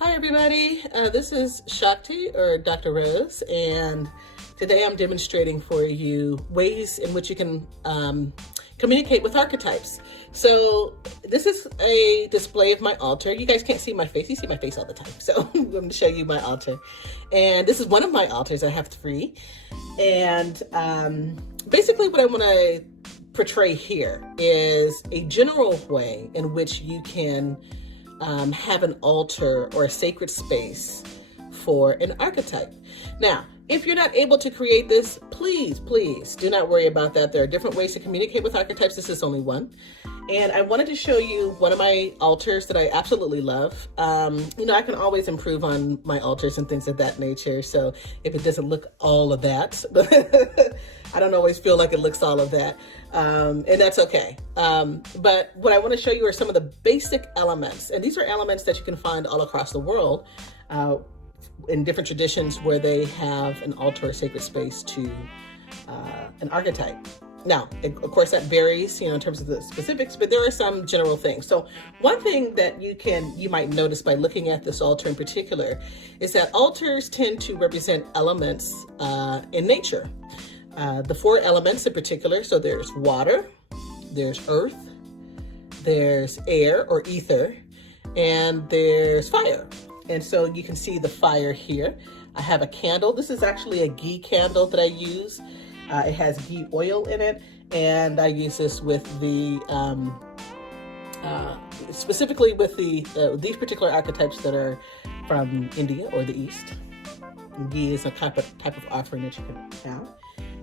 Hi everybody, this is Shakti or Dr. Rose, and today I'm demonstrating for you ways in which you can communicate with archetypes. So this is a display of my altar. You guys can't see my face, you see my face all the time, so I'm going to show you my altar. And this is one of my altars. I have 3, and basically what I want to portray here is a general way in which you can have an altar or a sacred space for an archetype. Now, if you're not able to create this, please do not worry about that. There are different ways to communicate with archetypes. This is only one. And I wanted to show you one of my altars that I absolutely love. I can always improve on my altars and things of that nature. So if it doesn't look all of that, I don't always feel like it looks all of that. And that's okay. But what I want to show you are some of the basic elements. And these are elements that you can find all across the world in different traditions where they have an altar or sacred space to an archetype. Now, of course, that varies, in terms of the specifics, but there are some general things. So one thing that you might notice by looking at this altar in particular is that altars tend to represent elements in nature. The 4 elements in particular, so there's water, there's earth, there's air or ether, and there's fire. And so you can see the fire here. I have a candle. This is actually a ghee candle that I use. It has ghee oil in it, and I use this with the, specifically with these particular archetypes that are from India or the East. And ghee is a type of offering that you can have.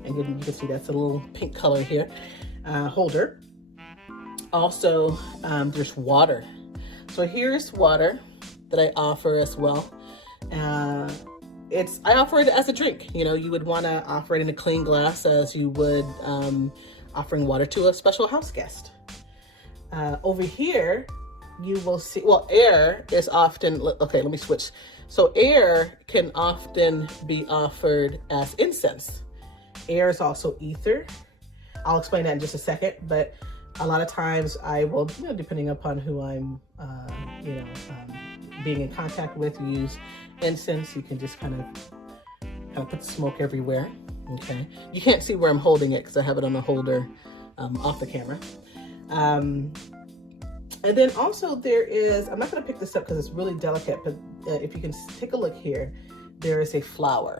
And you can see that's a little pink color here, holder. Also, there's water. So here's water that I offer as well. I offer it as a drink. You would want to offer it in a clean glass as you would offering water to a special house guest. Over here, you will see, air is often, okay, let me switch. So air can often be offered as incense. Air is also ether. I'll explain that in just a second, but a lot of times I will, depending upon who I'm, being in contact with, use incense. You can just kind of put the smoke everywhere. Okay. You can't see where I'm holding it because I have it on a holder off the camera. And then also there is, I'm not going to pick this up because it's really delicate, but if you can take a look here, there is a flower.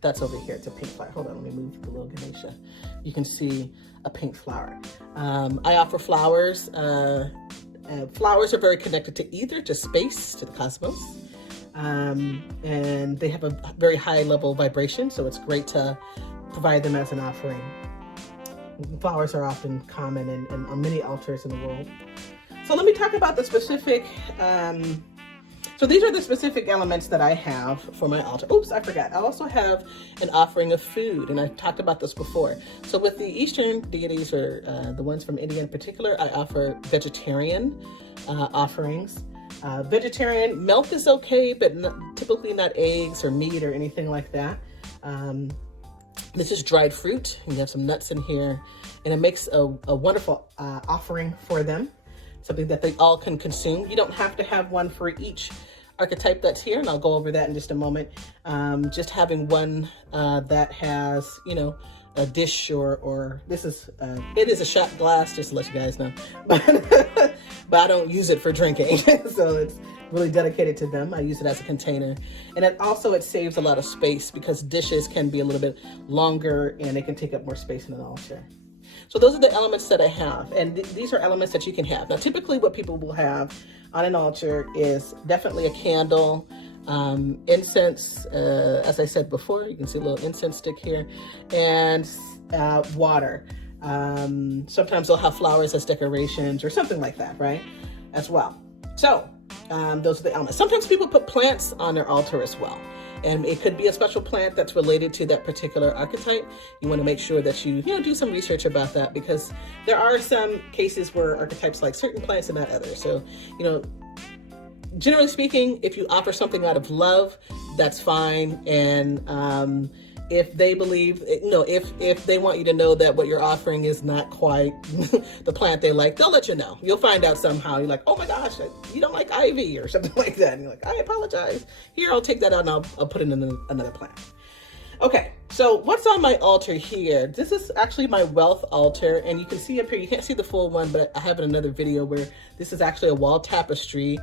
That's over here. It's a pink flower. Hold on, let me move the little Ganesha. You can see a pink flower. I offer flowers. Flowers are very connected to ether, to space, to the cosmos. And they have a very high level vibration, so it's great to provide them as an offering. Flowers are often common on many altars in the world. So let me talk about the specific, so these are the specific elements that I have for my altar. Oops, I forgot. I also have an offering of food, and I've talked about this before. So with the Eastern deities, or the ones from India in particular, I offer vegetarian offerings. Vegetarian, milk is okay, but typically not eggs or meat or anything like that. This is dried fruit, and you have some nuts in here, and it makes a wonderful offering for them. Something that they all can consume. You don't have to have one for each archetype that's here, and I'll go over that in just a moment. Just having one that has, a dish or this is, it is a shot glass, just to let you guys know. But I don't use it for drinking, so it's really dedicated to them. I use it as a container. And it saves a lot of space because dishes can be a little bit longer and they can take up more space in an altar. So those are the elements that I have, and these are elements that you can have. Now, typically what people will have on an altar is definitely a candle, incense, as I said before, you can see a little incense stick here, and water. Sometimes they'll have flowers as decorations or something like that, right, as well. So those are the elements. Sometimes people put plants on their altar as well. And it could be a special plant that's related to that particular archetype. You want to make sure that you do some research about that, because there are some cases where archetypes like certain plants and not others. So, generally speaking, if you offer something out of love, that's fine. And if they believe, if they want you to know that what you're offering is not quite the plant they like, they'll let you know. You'll find out somehow. You're like, oh my gosh, you don't like ivy or something like that. And you're like, I apologize. Here, I'll take that out and I'll put it in another plant. Okay, so what's on my altar here? This is actually my wealth altar, and you can see up here, you can't see the full one, but I have in another video where this is actually a wall tapestry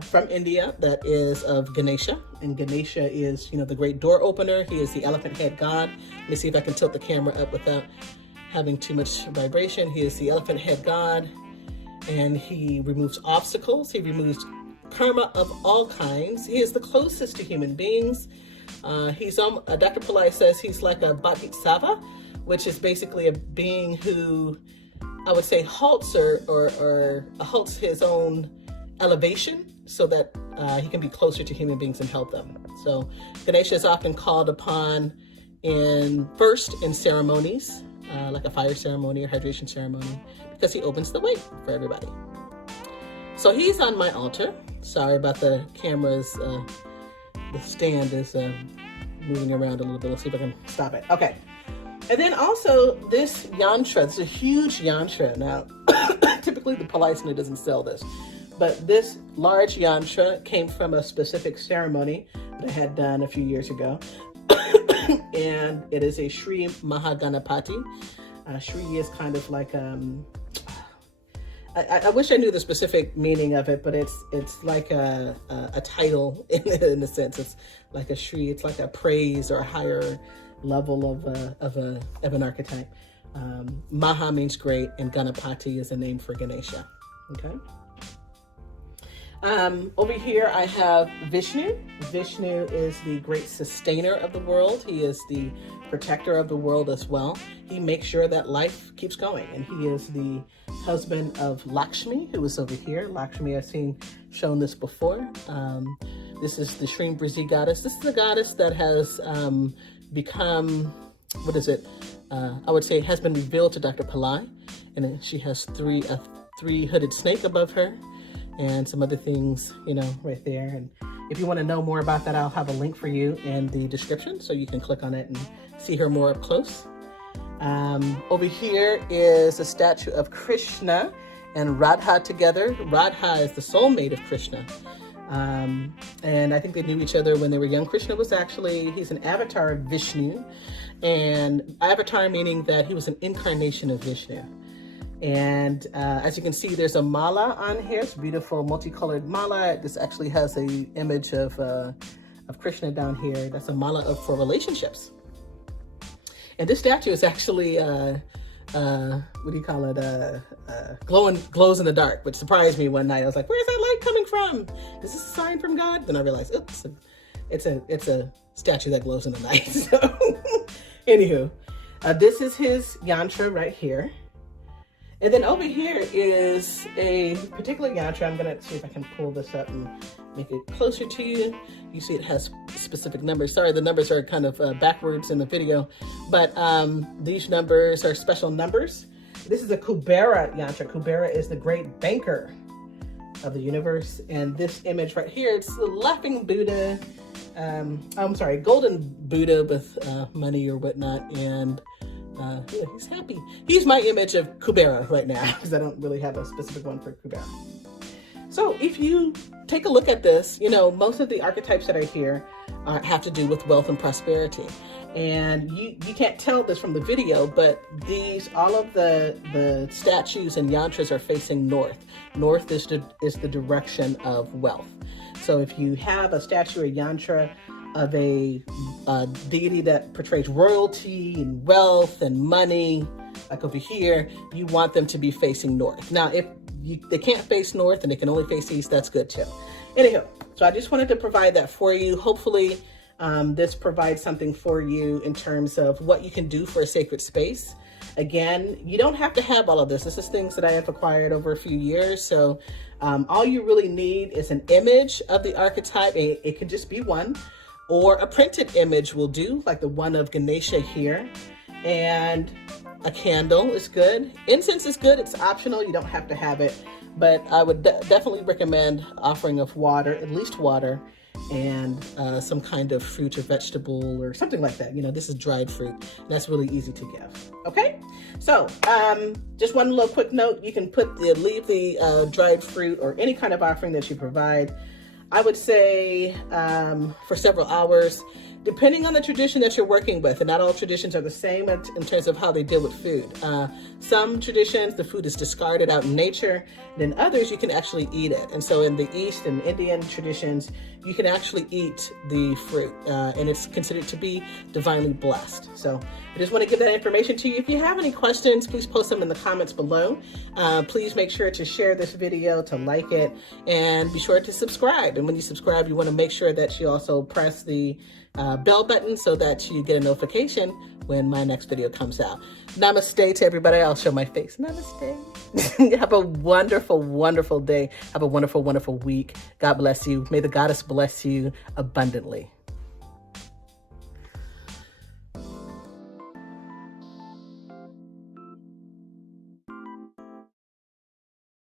from India that is of Ganesha. And Ganesha is, the great door opener. He is the elephant head god. Let me see if I can tilt the camera up without having too much vibration. He is the elephant head god, and he removes obstacles. He removes karma of all kinds. He is the closest to human beings. Dr. Pillai says he's like a bodhisattva, which is basically a being who I would say halts or halts his own elevation so that he can be closer to human beings and help them. So Ganesha is often called upon in ceremonies, like a fire ceremony or hydration ceremony, because he opens the way for everybody. So he's on my altar. Sorry about the cameras. The stand is moving around a little bit. Let's see if I can stop it. Okay. And then also this yantra, this is a huge yantra. Now, typically the Palaisana doesn't sell this, but this large yantra came from a specific ceremony that I had done a few years ago. And it is a Shreem Mahaganapati. Shri is kind of like, I wish I knew the specific meaning of it, but it's like a title in a sense. It's like a Shri. It's like a praise or a higher level of an archetype. Maha means great, and Ganapati is a name for Ganesha. Okay. Over here I have Vishnu. Vishnu is the great sustainer of the world. He is the protector of the world as well. He makes sure that life keeps going, and he is the husband of Lakshmi, who is over here. Lakshmi, I've shown this before. This is the Shreem Brzee Goddess. This is a goddess that has become, I would say has been revealed to Dr. Pillai, and then she has a three-hooded snake above her, and some other things, right there. And if you want to know more about that, I'll have a link for you in the description, so you can click on it and see her more up close. Over here is a statue of Krishna and Radha together. Radha is the soulmate of Krishna. And I think they knew each other when they were young. Krishna he's an avatar of Vishnu, and avatar meaning that he was an incarnation of Vishnu. And as you can see, there's a mala on here. It's a beautiful multicolored mala. This actually has a image of Krishna down here. That's a mala for relationships. And this statue is actually, glows in the dark, which surprised me one night. I was like, where's that light coming from? Is this a sign from God? Then I realized, oops, it's a statue that glows in the night. So, anywho, this is his yantra right here. And then over here is a particular yantra. I'm going to see if I can pull this up and make it closer to you. You see it has specific numbers. Sorry, the numbers are kind of backwards in the video, but these numbers are special numbers. This is a Kubera yantra. Kubera is the great banker of the universe. And this image right here, it's the laughing Buddha. Golden Buddha with money or whatnot. And yeah, he's happy. He's my image of Kubera right now, because I don't really have a specific one for Kubera. So if you take a look at this, most of the archetypes that are here have to do with wealth and prosperity. And you can't tell this from the video, but all of the statues and yantras are facing north. North is the direction of wealth. So if you have a statue or yantra of a deity that portrays royalty and wealth and money, like over here, you want them to be facing north. Now, if they can't face north and they can only face east, that's good too. Anyhow, so I just wanted to provide that for you. Hopefully, this provides something for you in terms of what you can do for a sacred space. Again, you don't have to have all of this. This is things that I have acquired over a few years. So all you really need is an image of the archetype. It can just be one, or a printed image will do, like the one of Ganesha here. And a candle is good. Incense is good. It's optional. You don't have to have it. But I would definitely recommend offering of water, at least water, and some kind of fruit or vegetable or something like that. You know, this is dried fruit. And that's really easy to give. Okay, so just one little quick note: you can leave the dried fruit or any kind of offering that you provide, I would say, for several hours, depending on the tradition that you're working with. And not all traditions are the same in terms of how they deal with food. Some traditions, the food is discarded out in nature, and in others, you can actually eat it. And so in the East and Indian traditions, you can actually eat the fruit, and it's considered to be divinely blessed. So I just want to give that information to you. If you have any questions, please post them in the comments below. Please make sure to share this video, to like it, and be sure to subscribe. And when you subscribe, you want to make sure that you also press the bell button so that you get a notification when my next video comes out. Namaste to everybody. I'll show my face. Namaste. Have a wonderful, wonderful day. Have a wonderful, wonderful week. God bless you. May the goddess bless you abundantly.